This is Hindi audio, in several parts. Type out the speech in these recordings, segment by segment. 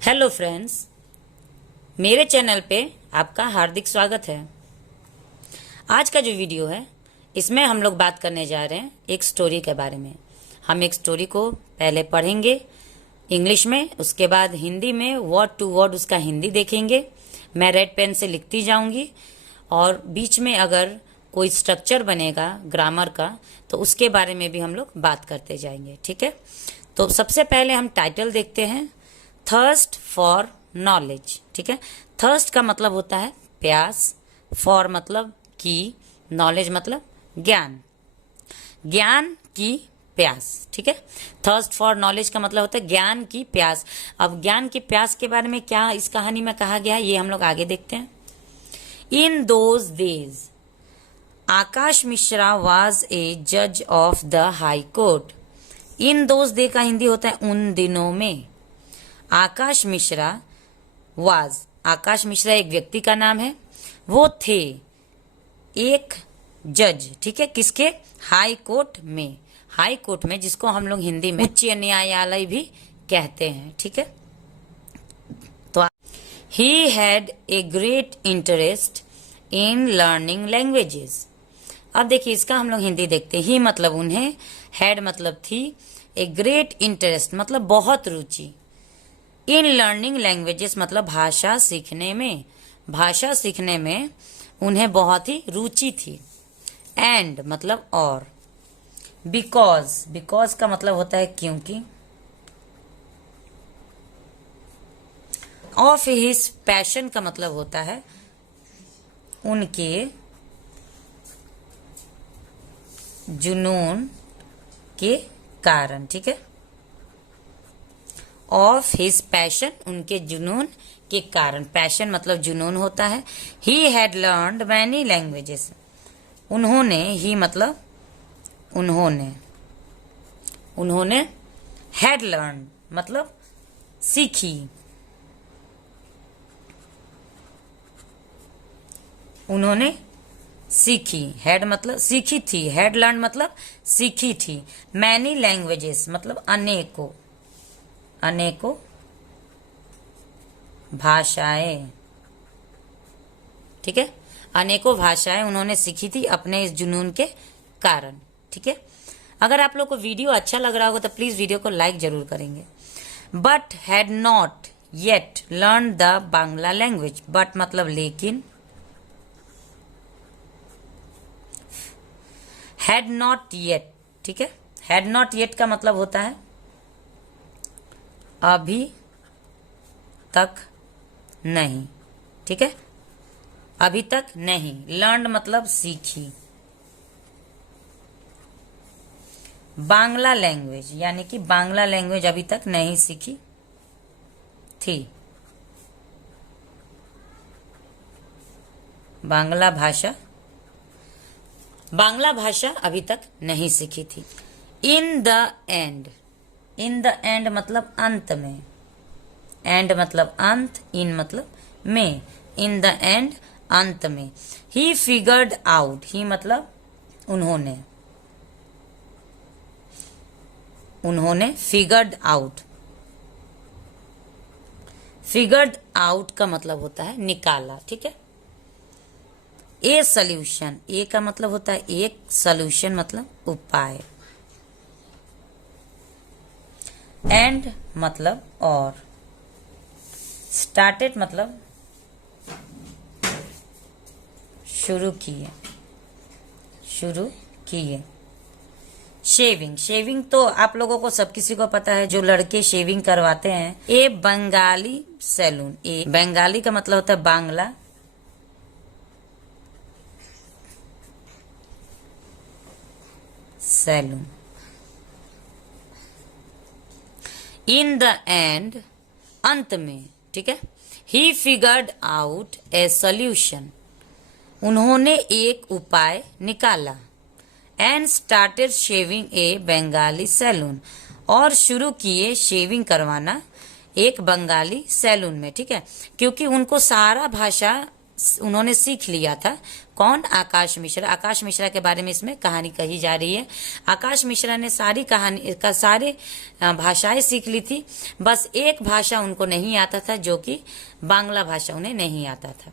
हेलो फ्रेंड्स, मेरे चैनल पे आपका हार्दिक स्वागत है। आज का जो वीडियो है इसमें हम लोग बात करने जा रहे हैं एक स्टोरी के बारे में। हम एक स्टोरी को पहले पढ़ेंगे इंग्लिश में, उसके बाद हिंदी में वर्ड टू वर्ड उसका हिंदी देखेंगे। मैं रेड पेन से लिखती जाऊंगी और बीच में अगर कोई स्ट्रक्चर बनेगा ग्रामर का तो उसके बारे में भी हम लोग बात करते जाएंगे। ठीक है, तो सबसे पहले हम टाइटल देखते हैं, थर्स्ट फॉर नॉलेज। ठीक है, थर्स्ट का मतलब होता है प्यास, फॉर मतलब की, नॉलेज मतलब ज्ञान, ज्ञान की प्यास। ठीक है, थर्स्ट फॉर नॉलेज का मतलब होता है ज्ञान की प्यास। अब ज्ञान की प्यास के बारे में क्या इस कहानी में कहा गया है ये हम लोग आगे देखते हैं। In those days Akash Mishra was a जज of the high court. In those day का हिंदी होता है उन दिनों में। आकाश मिश्रा वाज, आकाश मिश्रा एक व्यक्ति का नाम है, वो थे एक जज। ठीक है, किसके? हाई कोर्ट में। हाई कोर्ट में जिसको हम लोग हिंदी में उच्च न्यायालय भी कहते हैं। ठीक है, तो he had a great interest in learning languages. अब देखिए इसका हम लोग हिंदी देखते हैं। ही मतलब उन्हें, हैड मतलब थी, ए ग्रेट इंटरेस्ट मतलब बहुत रुचि, इन लर्निंग लैंग्वेजेस मतलब भाषा सीखने में, भाषा सीखने में उन्हें बहुत ही रुचि थी। एंड मतलब और, बिकॉज, बिकॉज का मतलब होता है क्योंकि, ऑफ हिज पैशन का मतलब होता है उनके जुनून के कारण। ठीक है, ऑफ हिज पैशन उनके जुनून के कारण, पैशन मतलब जुनून होता है। He had learned many languages, उन्होंने, ही मतलब उन्होंने, उन्होंने हैड लर्न मतलब सीखी, उन्होंने सीखी, हैड मतलब सीखी थी, हैड लर्न मतलब सीखी थी। मैनी लैंग्वेजेस मतलब अनेकों, अनेकों भाषाएं। ठीक है, अनेकों भाषाएं उन्होंने सीखी थी अपने इस जुनून के कारण। ठीक है, अगर आप लोग को वीडियो अच्छा लग रहा होगा तो प्लीज वीडियो को लाइक जरूर करेंगे। But had not yet learn the Bangla language. But मतलब लेकिन, हैड नॉट येट। ठीक है, हैड नॉट येट का मतलब होता है अभी तक नहीं। ठीक है, अभी तक नहीं। लर्न मतलब सीखी। बांग्ला लैंग्वेज यानी कि बांग्ला लैंग्वेज अभी तक नहीं सीखी थी, बांग्ला भाषा, बांग्ला भाषा अभी तक नहीं सीखी थी। इन the and, in the and मतलब अंत में, एंड मतलब अंत, इन मतलब में, इन द एंड अंत में। ही फिगर्ड आउट, ही मतलब उन्होंने, उन्होंने फिगर्ड आउट, फिगर्ड आउट का मतलब होता है निकाला। ठीक है, ए सॉल्यूशन, ए का मतलब होता है एक, सॉल्यूशन मतलब उपाय, एंड मतलब और, स्टार्टेड मतलब शुरू किए, शुरू किए। शेविंग, शेविंग तो आप लोगों को सब किसी को पता है, जो लड़के शेविंग करवाते हैं। A Bengali saloon, a Bengali का मतलब होता है Bangla, saloon. In the end अंत में। ठीक है, he figured out a solution, उन्होंने एक उपाय निकाला। And started shaving a Bengali saloon, और शुरू किए शेविंग करवाना एक बंगाली सैलून में। ठीक है, क्योंकि उनको सारा भाषा उन्होंने सीख लिया था। कौन? आकाश मिश्रा। आकाश मिश्रा के बारे में इसमें कहानी कही जा रही है। आकाश मिश्रा ने सारी कहानी का सारे भाषाएं सीख ली थी, बस एक भाषा उनको नहीं आता था, जो कि बांग्ला भाषा उन्हें नहीं आता था।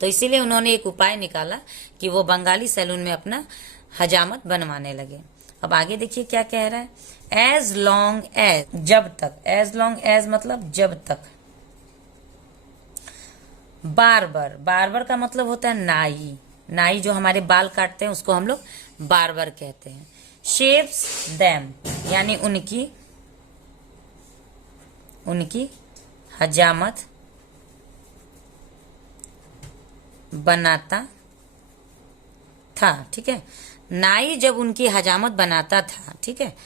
तो इसीलिए उन्होंने एक उपाय निकाला कि वो बंगाली सैलून में अपना हजामत बनवाने लगे। अब आगे देखिए क्या कह रहा है। एज लॉन्ग एज, जब तक। एज लॉन्ग एज मतलब जब तक। बार्बर, बार्बर का मतलब होता है नाई। नाई जो हमारे बाल काटते हैं उसको हम लोग बार्बर कहते हैं। शेव्स देम यानी उनकी हजामत बनाता था। ठीक है, नाई जब उनकी हजामत बनाता था, ठीक है,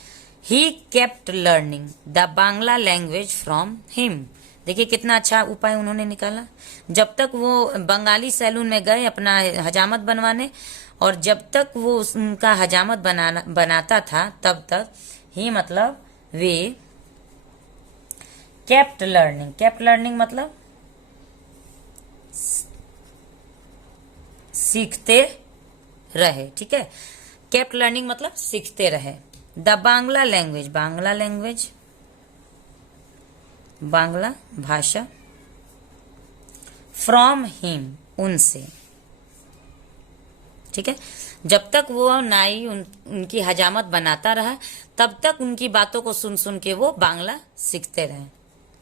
he kept learning the Bangla language from him. देखिए कितना अच्छा उपाय उन्होंने निकाला। जब तक वो बंगाली सैलून में गए अपना हजामत बनवाने, और जब तक वो उनका हजामत बनाता था, तब तक ही मतलब वे केप्ट लर्निंग। केप्ट लर्निंग मतलब सीखते रहे। ठीक है, केप्ट लर्निंग मतलब सीखते रहे। The Bangla language, Bangla language, Bangla भाषा, फ्रॉम हिम उनसे। ठीक है, जब तक वो नाई उनकी हजामत बनाता रहा, तब तक उनकी बातों को सुन सुन के वो बांग्ला सीखते रहे।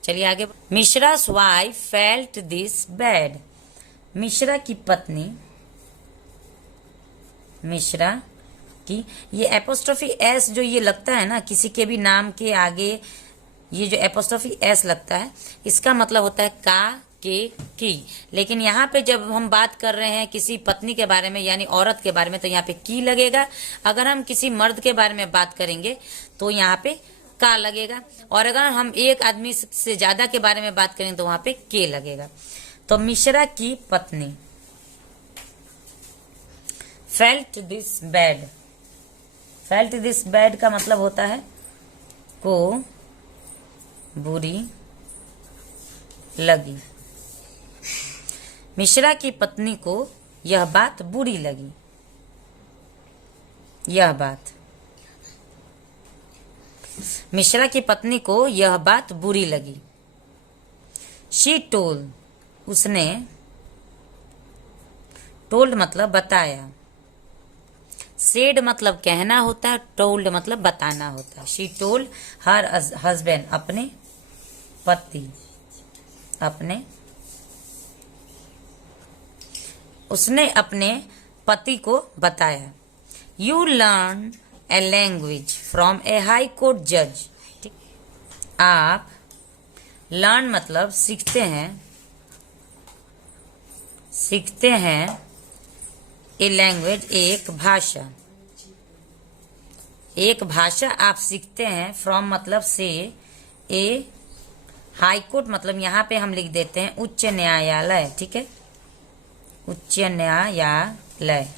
चलिए आगे। मिश्रा's wife felt this bad। Mishra की पत्नी, मिश्रा की, ये एपोस्ट्रोफी एस जो ये लगता है ना किसी के भी नाम के आगे, ये जो एपोस्ट्रोफी एस लगता है, इसका मतलब होता है का, के, की। लेकिन यहाँ पे जब हम बात कर रहे हैं किसी पत्नी के बारे में यानी औरत के बारे में, तो यहाँ पे की लगेगा। अगर हम किसी मर्द के बारे में बात करेंगे तो यहाँ पे का लगेगा, और अगर हम एक आदमी से ज्यादा के बारे में बात करेंगे तो वहां पे के लगेगा। तो मिश्रा की पत्नी felt this bad. Felt this bad का मतलब होता है को बुरी लगी। मिश्रा की पत्नी को यह बात बुरी लगी। यह बात, मिश्रा की पत्नी को यह बात बुरी लगी। शी टोल्ड, उसने, टोल्ड मतलब बताया, सेड मतलब कहना होता है, टोल्ड मतलब बताना होता है। शी टोल्ड हर हस्बैंड, अपने पति, अपने, उसने अपने पति को बताया। You learn a language from A high court जज। आप, लर्न मतलब सीखते हैं, सीखते हैं, ए लैंग्वेज एक भाषा, एक भाषा आप सीखते हैं, फ्रॉम मतलब से, ए हाई कोर्ट मतलब यहाँ पे हम लिख देते हैं उच्च न्यायालय। ठीक है, उच्च न्यायालय।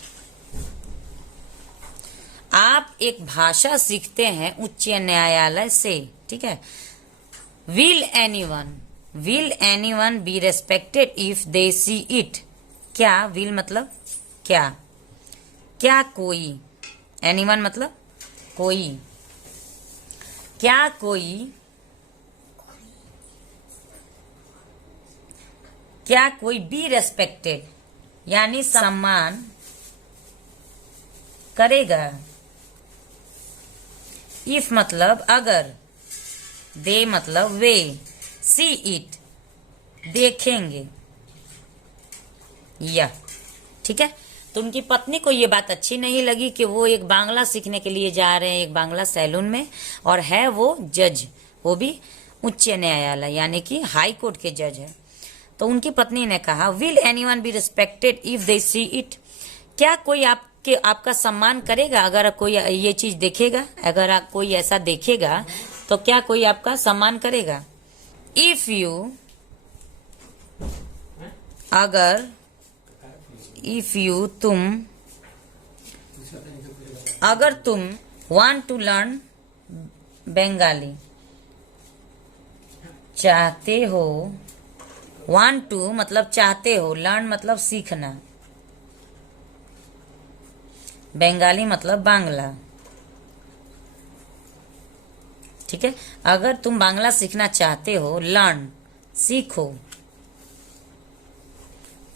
आप एक भाषा सीखते हैं उच्च न्यायालय से। ठीक है, will anyone B respected if they see it. क्या, विल मतलब क्या, क्या कोई, एनीवन मतलब कोई, क्या कोई, क्या कोई बी रेस्पेक्टेड यानी सम्मान करेगा। इफ मतलब अगर, दे मतलब वे, सी इट देखेंगे, या। ठीक है, तो उनकी पत्नी को ये बात अच्छी नहीं लगी कि वो एक बांग्ला सीखने के लिए जा रहे हैं एक बांग्ला सैलून में, और है वो जज, वो भी उच्च न्यायालय यानी कि हाई कोर्ट के जज है। तो उनकी पत्नी ने कहा, will anyone be respected if they see it. क्या कोई आपका सम्मान करेगा अगर कोई ये चीज देखेगा? अगर कोई ऐसा देखेगा तो क्या कोई आपका सम्मान करेगा? इफ यू, अगर, इफ यू तुम, अगर तुम वांट टू लर्न बंगाली, चाहते हो want to मतलब चाहते हो, learn मतलब सीखना, बंगाली मतलब बांग्ला, ठीक है। अगर तुम बांग्ला सीखना चाहते हो, लर्न सीखो,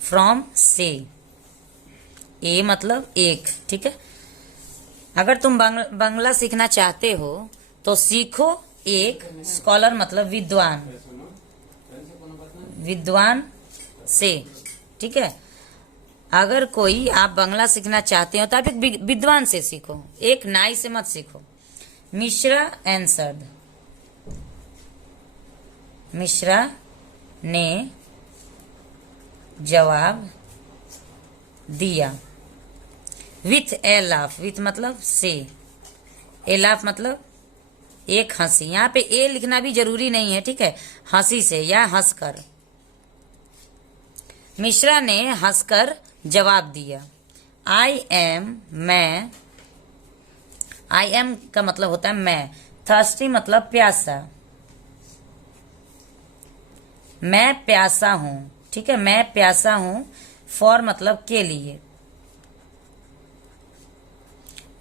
फ्रॉम से, ए मतलब एक, ठीक है। अगर तुम बांग्ला सीखना चाहते हो तो सीखो एक, स्कॉलर मतलब विद्वान, विद्वान से, ठीक है। अगर कोई आप बांग्ला सीखना चाहते हो तो आप एक विद्वान से सीखो, एक नाई से मत सीखो। मिश्रा आंसर्ड, मिश्रा ने जवाब दिया, विथ ए लाफ, विथ मतलब से, ए लाफ मतलब एक हंसी, यहाँ पे ए लिखना भी जरूरी नहीं है, ठीक है, हंसी से या हंसकर। मिश्रा ने हंसकर जवाब दिया, आई एम मैं, आई एम का मतलब होता है मैं, थर्स्टी मतलब प्यासा, मैं प्यासा हूं, ठीक है, मैं प्यासा हूं, फॉर मतलब के लिए,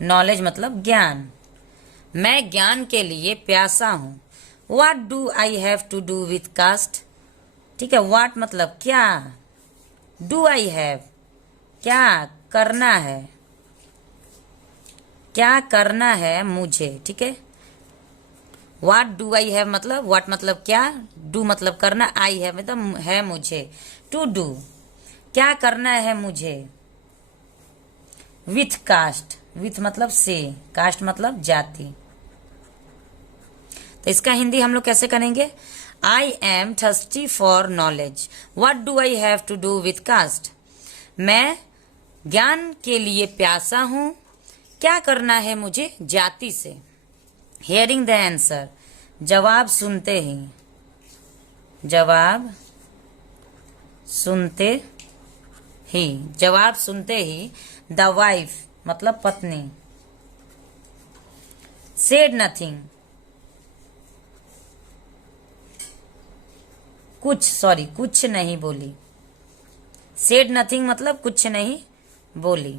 नॉलेज मतलब ज्ञान, मैं ज्ञान के लिए प्यासा हूं। What do I have to do with caste, ठीक है, व्हाट मतलब क्या, डू आई हैव क्या करना है, क्या करना है मुझे, ठीक है। व्हाट डू आई हैव मतलब व्हाट मतलब क्या, डू मतलब करना, आई हैव मतलब है मुझे, टू डू क्या करना है मुझे, विथ कास्ट, विथ मतलब से, कास्ट मतलब जाति। तो इसका हिंदी हम लोग कैसे करेंगे, I am thirsty for knowledge, what do I have to do with caste, मैं ज्ञान के लिए प्यासा हूं, क्या करना है मुझे जाति से। हियरिंग द आंसर, जवाब सुनते ही, जवाब सुनते ही, जवाब सुनते ही, द वाइफ मतलब पत्नी, सेड नथिंग कुछ नहीं बोली, सेड नथिंग मतलब कुछ नहीं बोली,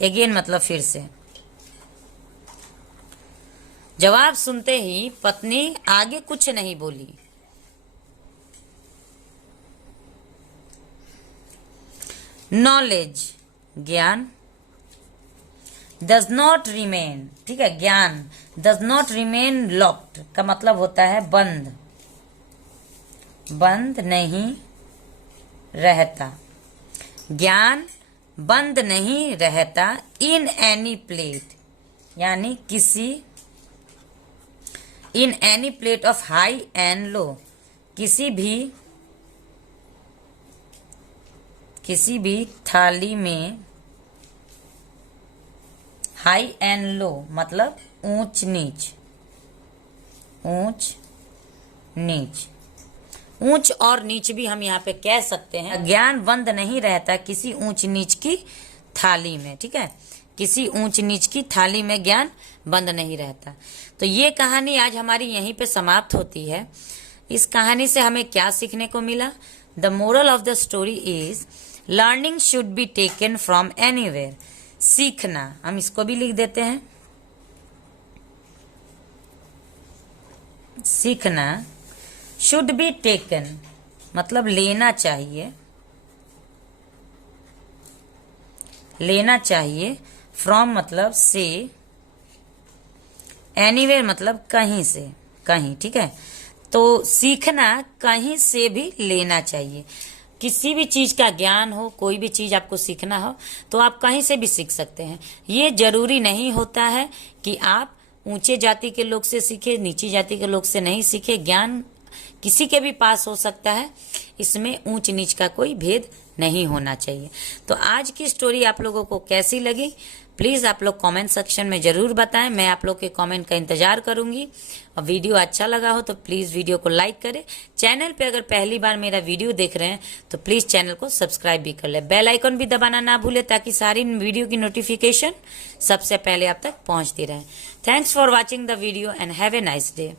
अगेन मतलब फिर से। जवाब सुनते ही पत्नी आगे कुछ नहीं बोली। नॉलेज ज्ञान, डज नॉट रिमेन, ठीक है, ज्ञान डज नॉट रिमेन लॉक्ड का मतलब होता है बंद, बंद नहीं रहता, ज्ञान बंद नहीं रहता, इन एनी प्लेट यानी किसी, in any plate of high and low, किसी भी थाली में, हाई एंड लो मतलब ऊंच नीच, ऊंच नीच, ऊंच और नीच भी हम यहाँ पे कह सकते हैं। ज्ञान बंद नहीं रहता किसी ऊंच नीच की थाली में, ठीक है, किसी ऊंच नीच की थाली में ज्ञान बंद नहीं रहता। तो ये कहानी आज हमारी यहीं पे समाप्त होती है। इस कहानी से हमें क्या सीखने को मिला, the moral of the story is learning should be taken from anywhere, सीखना, हम इसको भी लिख देते हैं, सीखना, शुड बी टेकन मतलब लेना चाहिए, लेना चाहिए, फ्रॉम मतलब से, एनीवेयर मतलब कहीं से, कहीं, ठीक है। तो सीखना कहीं से भी लेना चाहिए, किसी भी चीज का ज्ञान हो, कोई भी चीज आपको सीखना हो तो आप कहीं से भी सीख सकते हैं। ये जरूरी नहीं होता है कि आप ऊंचे जाति के लोग से सीखे, नीची जाति के लोग से नहीं सीखे, ज्ञान किसी के भी पास हो सकता है, इसमें ऊंच नीच का कोई भेद नहीं होना चाहिए। तो आज की स्टोरी आप लोगों को कैसी लगी प्लीज आप लोग कमेंट सेक्शन में जरूर बताएं, मैं आप लोग के कमेंट का इंतजार करूंगी। और वीडियो अच्छा लगा हो तो प्लीज वीडियो को लाइक करें, चैनल पे अगर पहली बार मेरा वीडियो देख रहे हैं तो प्लीज चैनल को सब्सक्राइब भी कर ले, बेल आइकन भी दबाना ना भूले ताकि सारी वीडियो की नोटिफिकेशन सबसे पहले आप तक पहुंचती रहे। Thanks for watching the video and have a nice day.